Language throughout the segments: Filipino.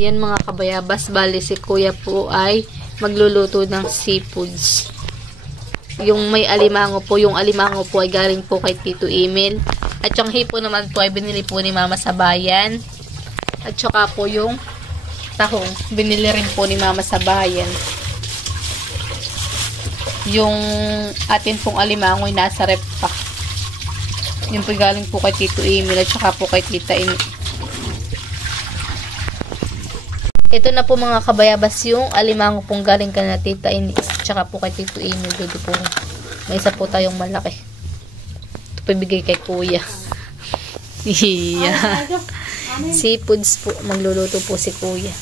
Yan mga kabayabas, bali si kuya po ay magluluto ng seafoods. Yung may alimango po, yung alimango po ay galing po kay Tito Emil. At yung hipon naman po ay binili po ni mama sa bayan. At saka po yung tahong, binili rin po ni mama sa bayan. Yung atin pong alimango ay nasa rep pa. Yung po galing po kay Tito Emil at saka po kay Tita Amy. Ito na po mga kabayabas yung alimango pong galing ka na Tita Amy at saka po kay Tito Emil. Dito po. May isa po tayong malaki. Ito po bigay kay kuya. Yeah. Seafoods po. Magluluto po si kuya.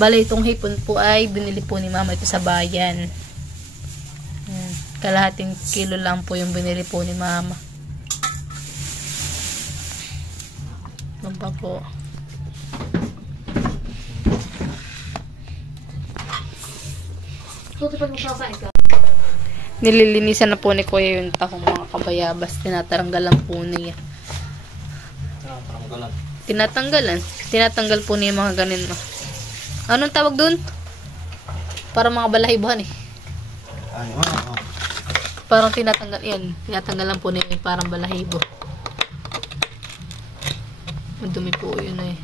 Bale, itong hipon po ay binili po ni mama ito sa bayan. Kalahating kilo lang po yung binili po ni mama. Ano pa po? Nililinisan na po ni kuya yung tahong mga kabayabas. Tinatanggalan po niya. Tinatanggal po niya mga ganun. Anong tawag dun? Para mga balahibuhan eh. Parang tinatanggal yan. Tinatanggalan po niya yung parang balahibo. Madumi po yun eh.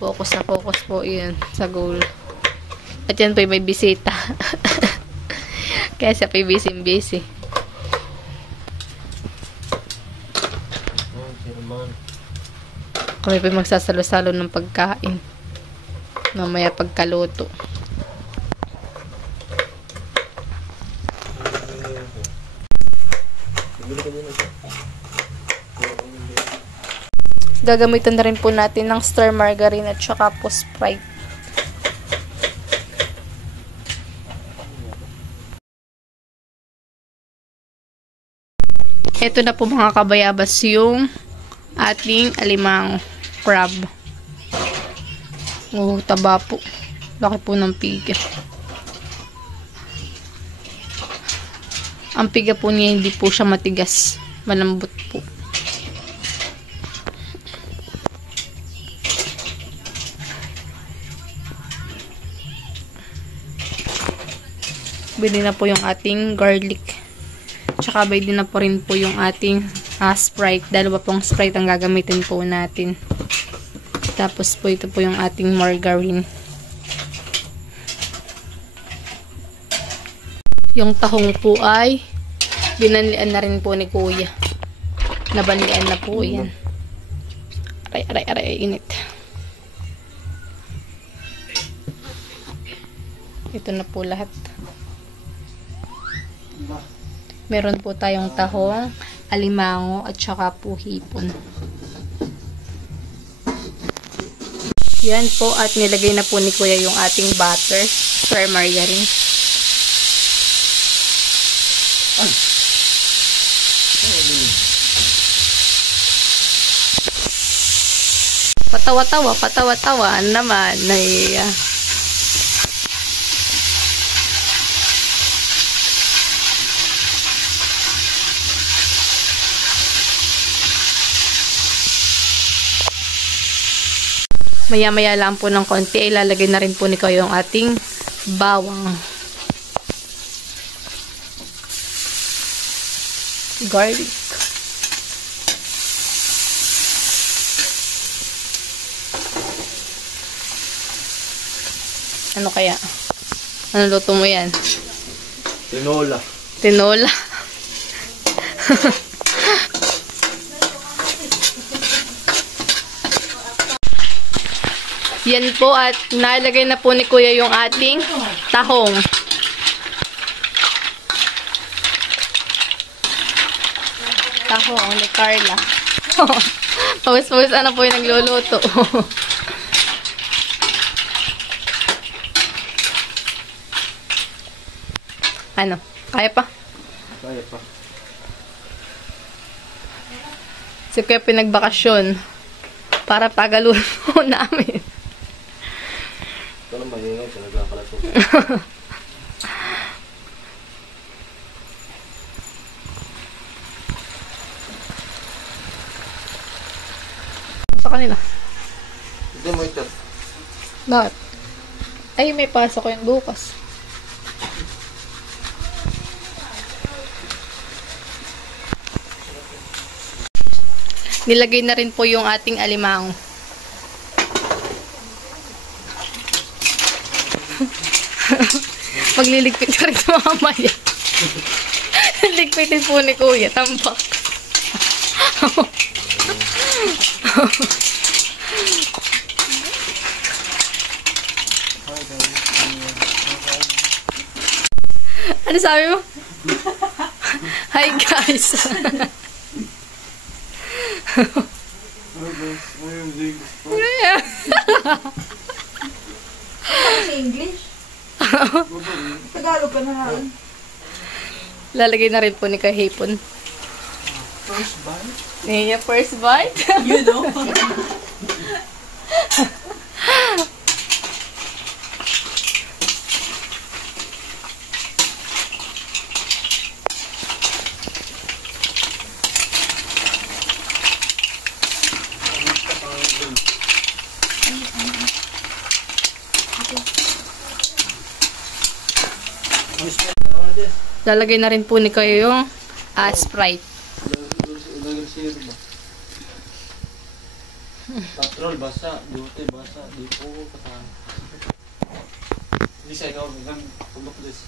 Focus na focus po yun sa goal. At yan po may bisita. Kaya siya po busy. Kami po magsasalo-salo ng pagkain. Mamaya pagkaluto. Gagamitan na rin po natin ng star margarine at saka po Sprite. Ito na po mga kabayabas yung ating alimango crab. Oh, taba po. Laki po ng piga. Ang piga po niya hindi po siya matigas. Malambot po. Bili na po yung ating garlic. Tsaka bay din na po rin po yung ating Sprite. Dalawa pong Sprite ang gagamitin po natin. Tapos po ito po yung ating margarine. Yung tahong po ay binanlian na rin po ni kuya. Nabanlian na po yan. Aray, init. Ito na po lahat. Meron po tayong tahong, alimango, at saka po hipon. Yan po, at nilagay na po ni kuya yung ating butter, star margarine. Patawa-tawa naman. Maya-maya lang po ng konti, ilalagay na rin po ni kuya yung ating bawang. Garlic. Ano kaya? Ano luto mo yan? Tinola. Yan po, at nalagay na po ni kuya yung ating tahong. Tahong ni Carla. Pawis-pawis ano po yung nagluluto. Ano? Kaya pa? Kaya pa. Si kuya pinagbakasyon para pagaluto namin. Ito lang mahingay, talaga pala ito. Sa kanila. Bakit? Ay, may pasok ko yun bukas. Nilagay na rin po yung ating alimango. Magliligpit ka rin sa mamaya. Ligpitin po ni Kuya. Tambak. Ano sabi mo? Hi guys. English? Tagalog ka na lang. Lalagay na rin po ni Kahipon. First bite? Niya, first bite. You know? Lalagay na rin po ni kayo yung Sprite. Ilagay siya ba? Patrol, basa. Duty, basa. Di po katahan. Hindi siya ikaw. Tumbok this.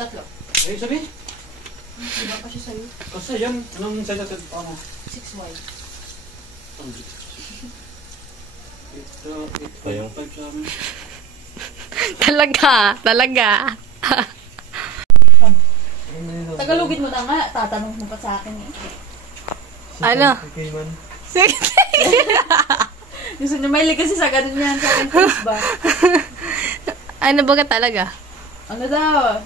Tatlo. Ayun sabi? Diba pa siya sa'yo? Kasi yan. Anong size natin pa mo? 6 wide. Ito, 8.5 sa amin. Talaga. Tagalogin mo na nga. Tatanong mo pa sa akin eh. Ano? Okay man. Sige. Gusto niyo mahilig kasi sa ganun yan. Sa akin face ba? Ano ba ka talaga? Ano daw?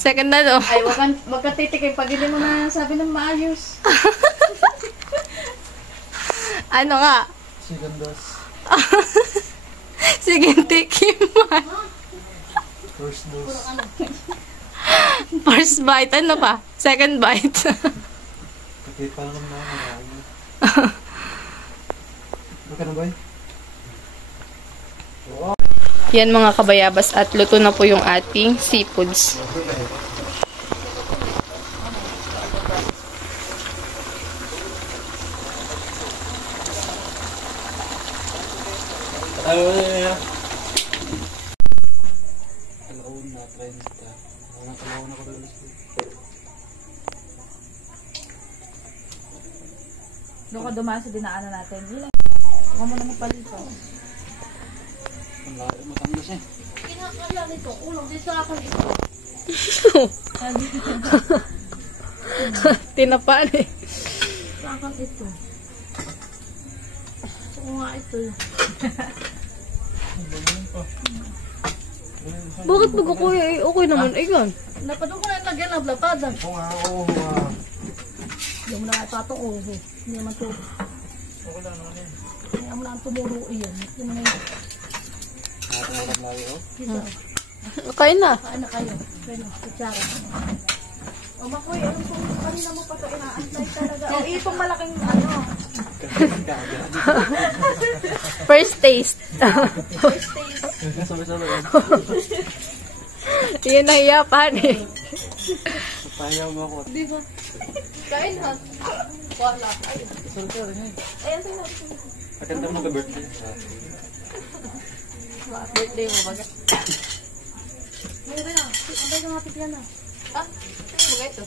Second na to. Ay, wag ka titikim pag hindi mo na sabi ng maayos. Ano nga? Segundos. Sige, tikim mo. First dose. First bite, ano pa? Second bite. Okay, pa lang na. Marami. Okay na ba? Yan mga kabayabas at luto na po yung ating seafoods. Alaon na, try nito. Mga talaon ako doon. Doon ka dumaan sa dinaanan natin. Ilan? Huwag mo na magpalito. Ang layo, matanggas eh. Kinakala nito. Ulang dito ako ito. Tinapaan eh. Saan ito? Saan nga ito? Bakit pag ako eh? Okay naman. Ay, gan. Napadong ko na lagyan ng lapadan. Oo nga, oo nga. Hindi mo na nga ito oh. Hindi naman ito. Okay lang naman eh. Hindi mo na tumuro iyan. Hindi mo na yun. Nakatawaran layo, oh. Dito. Kain na. Kain na kayo. Pero, kutsara. O Makoy, ano po? Kanina mo pa ito inaantay talaga. O itong malaking ano. First taste. First taste. Sabi-sabi. Yun na hiyapan eh. Payaw mo ako. Di ba? Kain ha? Wala. Sorry rin eh. Ayan, tingnan. Akanta mo ka-birthday. Birthday mo baga. Mayroon na. Ang tayo nga pipyan na. Ah? Mga ito.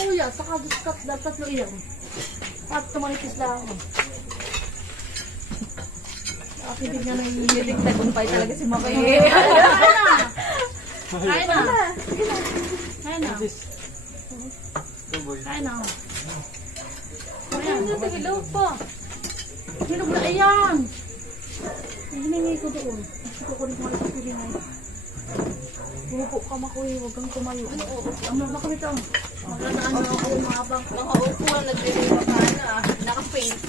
Oo yan. Saka discuss dapat tatlo iyan. At tumanitis lang ako. Nakakibig na yung hilig tagumpay talaga si Makoy. Kain na! Kain na! Sige na. Kain na. Kain na. Ayan. Hilog pa. Hilog na ayan. Hiningi ko doon. Kasi kukunin ko sa pilinay. Bumupo ka Makoy. Huwag kang tumayo. Ang mga kami ito. Magandaan na ako mabang. Mga upuan na dito na naka-paint.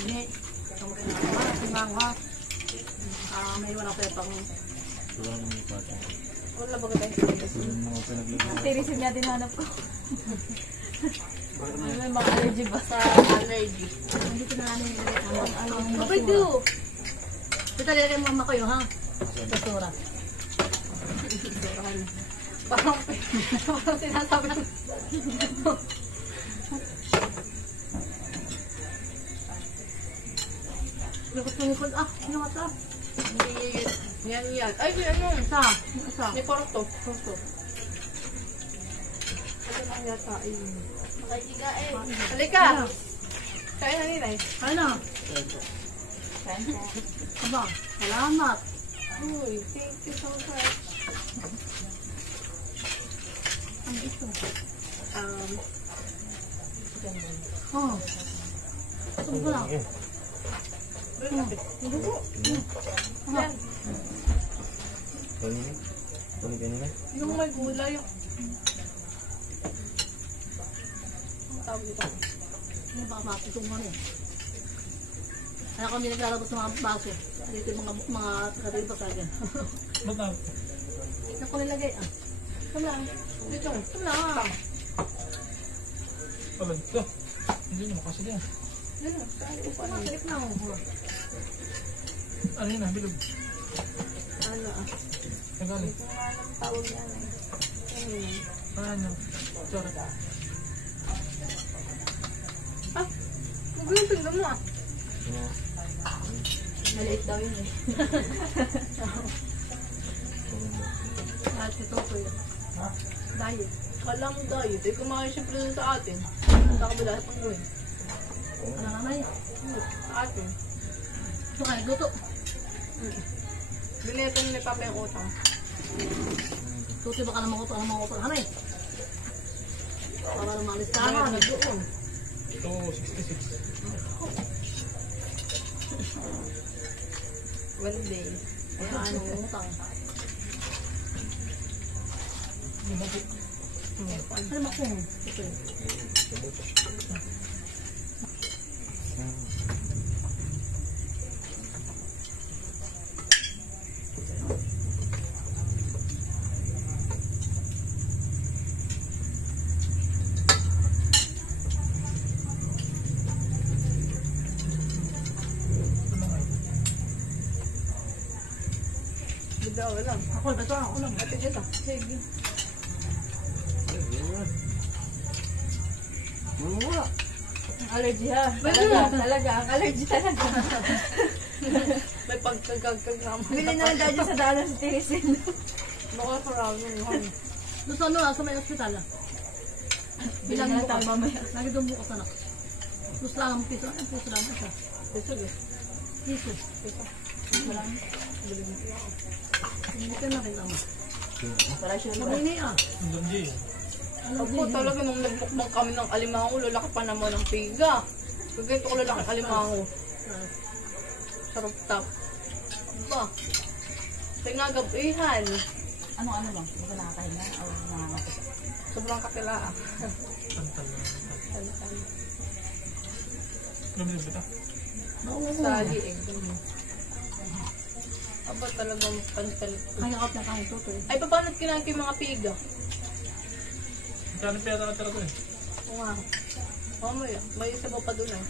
Hindi. Wala ba tayo? Yung mga pinaglagay. Tirisin niya din hanap ko. May mga allergy ba? Sa allergy. Hindi ko na ano yung ano. Kapag do. Ito talaga yung mama ko yun, ha? Basura. Parang sinasabi ko. Lakot tumupod. Ah, sino ka ta? Yan. Ay, ano? Isa. Isa. May porto. Puso. Ito lang yata. Ayun. Makaikiga eh. Halika. Kain na nila eh. Ano? Aba, salamat. Uy, thank you so much. Ano ito? Um, Oh. Ito ko lang. Dugo. Yan. Kanina? Yung may gulay. Yung... Ang tawag dito. Ano ba mapitong mo eh? Kaya kami naglalabas ng mga baso. Dito yung mga taga-riba sa akin. Ba't na? Ito ko nilagay ah. Ito lang. Dito. Ito lang. Pagod ito. Hindi naman kasi din. Dito. Saan ko pa Ano, silip na ako. Ano yun ah? Bilog. Ano ah. Nagaling. Ito nga ang tawag yan eh. Ano yun? Ano? Sorry. Ah! Huwag yung pinggan mo ah. Maliit daw yun eh. Lahat ito ko yun. Diet. Kala mo diet. Eh, kumain siyempre dun sa atin. Sa kabila sa pangguin. Ano nanay? Sa atin. Ito kaya, luto. Binito ni Papa yung utang. Tuti ba ka naman utang hanay? Para lumalis ka Kaya na. nag-uon. Ito, 66. 1 day. Ano yung utang? Ano ba kung? Ito yun. Bigla wala. Ako, ito ako lang. Ate Jess ah. Sige. Wala. Allergy ha. Talaga. Ang allergy talaga. May pagkagagkag naman. Bili na lang dahil sa daanan sa Tirisin. Baka parang yun. Doon sa ano, sa may ospital ah. Bilang mo ka. Lagi doon bukas anak. Plus lang ang piso. Ang piso lang siya. Ito eh. Piso. Wala. Hindi ka na rin naman. Para siya Sabay ah. Ang dandi. Opo, talaga nung nagmukbang kami ng alimango, lalaki pa naman ng piga. So, ganito ko lalaki alimango. Sarap tap. Ba? Tingagabihan. Ano lang? Hindi ka nakakahinga o nakakapit? Sobrang katila ah. Tantal na. Tantan. Lumilib ba ito? Sa liig. Aba talagang pantal. Kaya ka na kaya ito eh. Ay, paano kinain ko yung mga piga? Kaya ng pera ka tira ko eh. Oo nga. Mamaya, may isa pa doon eh.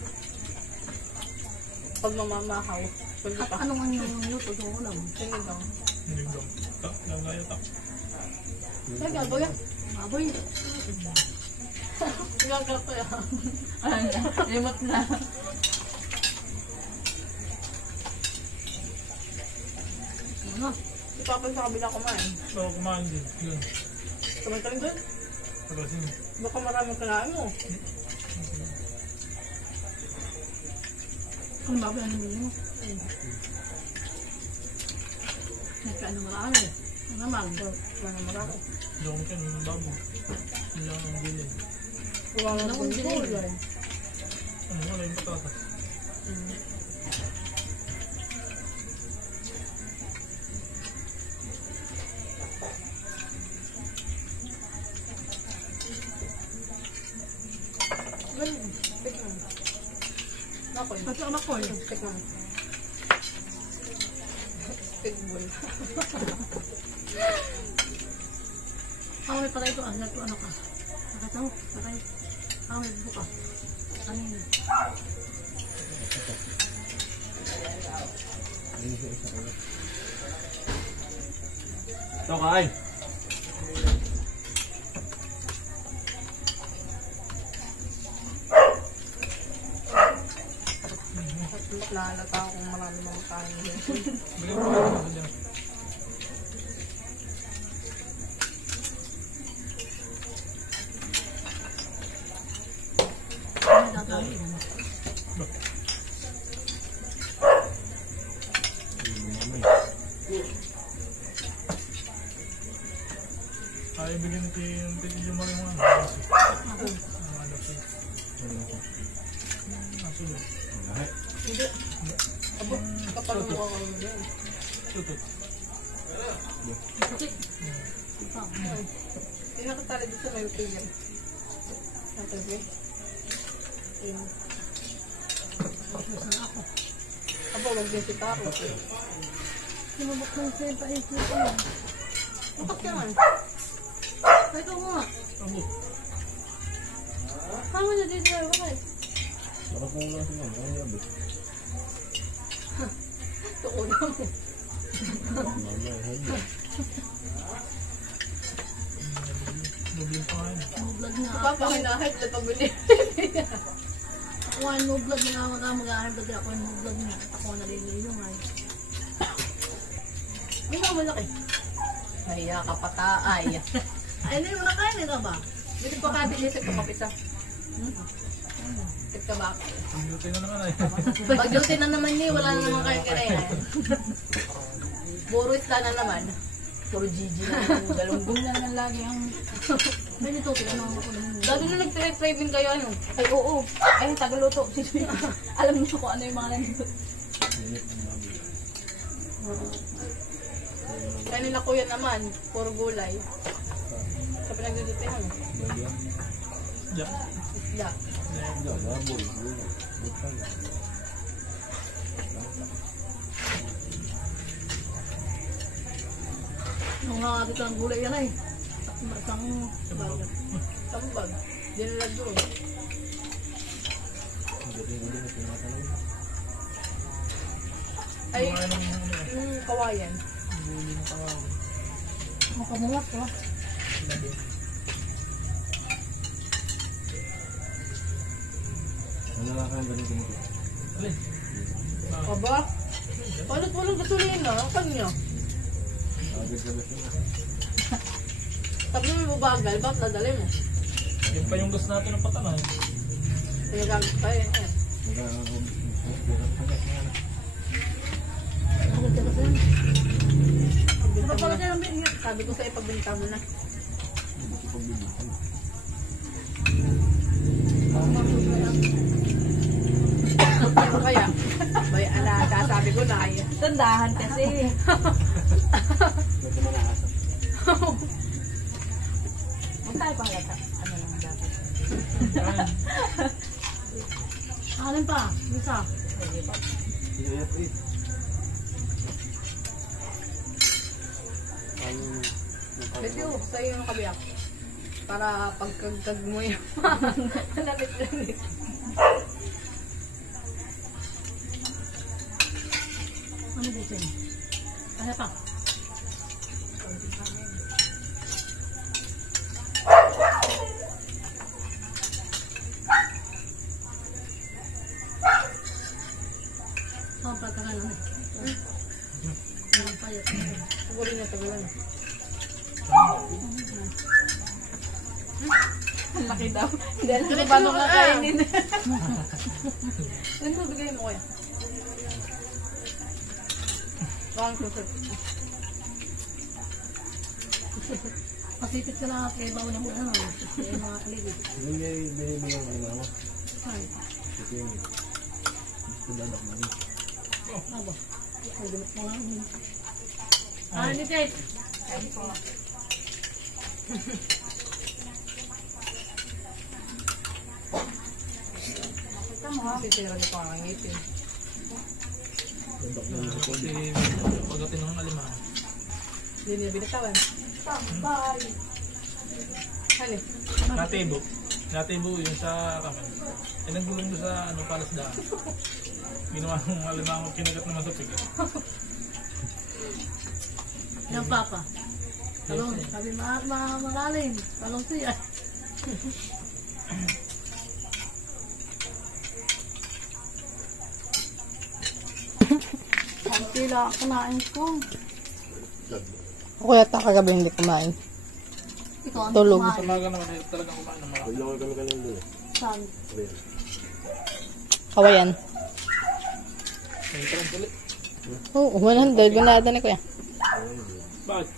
Pag mamamahaw. Pwede At pa. ano nga yung luto doon ko lang? Sinigang. Hindi ko. Ito, lang kaya ito. Talaga, baga. Aboy. Gagat ko yan. Limot na. Ano? Si Papa sa kabila kumain. Oo, kumain din. Yun. Kamay-kamay doon. Pagasin. Baka maraming kinain mo. Kung baboy ano nila mo? Nagkaano marami. Ano naman? Wala na marami. Yung kan, yung babo. Yung lang ang bilin. Wala na Ano ang gulay. Ano, wala yung patatas. Tikman. Nakoy. Pati anak ko yun. Tikman. Stickball. patay ito. Ano ka? Nakita mo? Patay. May buka. Ano yun? Ito kain. Naalata akong marami mga kain. Ay, bigyan natin yung tigil mo rin mo. Kapag mo ako din. Tutot. Pinakatala dito sa may opinion. Natabi. Abo, mag-visit ako. Sinubok ng sa'yo pa ito. Bakit naman? Ito nga. Abo. Paano mo na dito tayo? Bakit? Nakakulang sila. Ang yabi. Tuko na mo. Nubling pa nga yun. Vlog na ako. Papakinahit na pabili. Ako ay vlog na ako na mag-aharap ako ay vlog na. Ako nalililo nga. Ano ang malaki? Mahiya ka pataay. Ay, hindi mo nakain nito ba? Dito pa kati isip ka papisa. Isip ka ba? Ang beauty na naman ay. Pag-duty na naman niya, wala na naman kayong kinain. Puro isla na naman. Puro Gigi na naman. Galunggong na naman lagi ang... Ay, nito, tinanong ako na yun. Dati na nag-trade-trading kayo ano? Ay, oo. Ay, tagaluto. Alam niyo kung ano yung mga nandito. Kaya nila kuya naman, puro gulay. Sa pinag-duty ano? Diyan. Isla. Baboy. Nung nakakita ng gulay yan ay. Isang bagay. Tambag. Di nila doon. Ay, kawayan. Buling pa nga. Makamulat ko. Ano lang kayo ganito mo? Alin? Aba? Paano't walang gasolina? Ang kanya? Agad ka ba siya? Sabi mo bagal, ba't nadali mo? Yan pa yung gas natin ng patanay. Pinagamit pa eh. Ano pala tayo ng bigyan? Sabi ko sa'yo, pagbinta mo na. Ano kaya? Bay, alaga, sabi ko na kaya. Tandahan kasi. Ito manaasa. Huwag tayo pang lata. Ano lang dapat. Alin pa? Isa. Hindi pa. Inayat eh. Medyo, sa'yo yung kabiyak. Para pagkagkag mo yung lamit-lamit. Ano dito yun? Kaya pa. Pagkakalan na. Ano pa yun? Siguro niya tagalan. Ang laki daw. Hindi alam ko paano kakainin. Ano ba bigay mo kaya? Bakang kusot. Pasipit ka lang at kaya bawal na mo. Ano? Kaya mga kaligid. Yung binibigyan ko ng mama. Ay. Ito yung gusto dadak mo. Aba. Ay, dumit mo lang. Ah, hindi tayo. Sisira niyo pa ang ngipin. Kasi pagatin ng alimango. Hindi niya binitawan. Bye. Hali. Natibo. Natibo yung sa kamay. Eh, nagulong doon sa ano, palasdaan. Ginawa ng alimango, kinagat naman sa pigil. Yan papa. Talong. Sabi malalim. Talong siya. Ang pila kumain ko. Ako yata kagabi hindi kumain. Ikaw ang Tulog. Sa kumain. maga naman, eh, talagang kumain ng mga. Saan? Kawayan. May trans ulit. Oo, 100. Ganada na kuya. Bakit?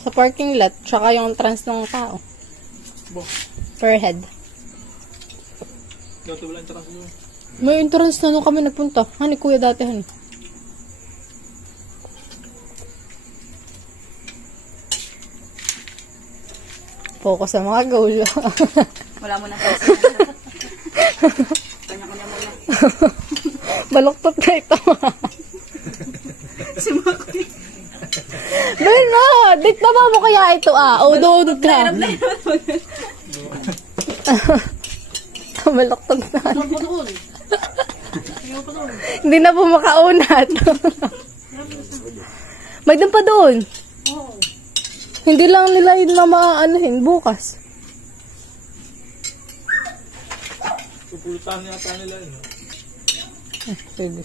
Sa parking lot, tsaka yung trans ng tao. Bo, Per head. dati wala yung trans doon. May entrance na nung kami nagpunta. Hani kuya dati hani. Focus sa mga goal. Wala mo na. Kanya-kanya mo na. Baloktot na ito. Si Makoy. Dahil na! Date na ba mo kaya ito Udod ka. Baloktot na. Ano pa doon? Ano pa doon? Hindi na po makaunat. Magdan pa doon. Oo. Hindi lang nila yun na maaanuhin bukas. Pupulutan yata nila yun. Sige.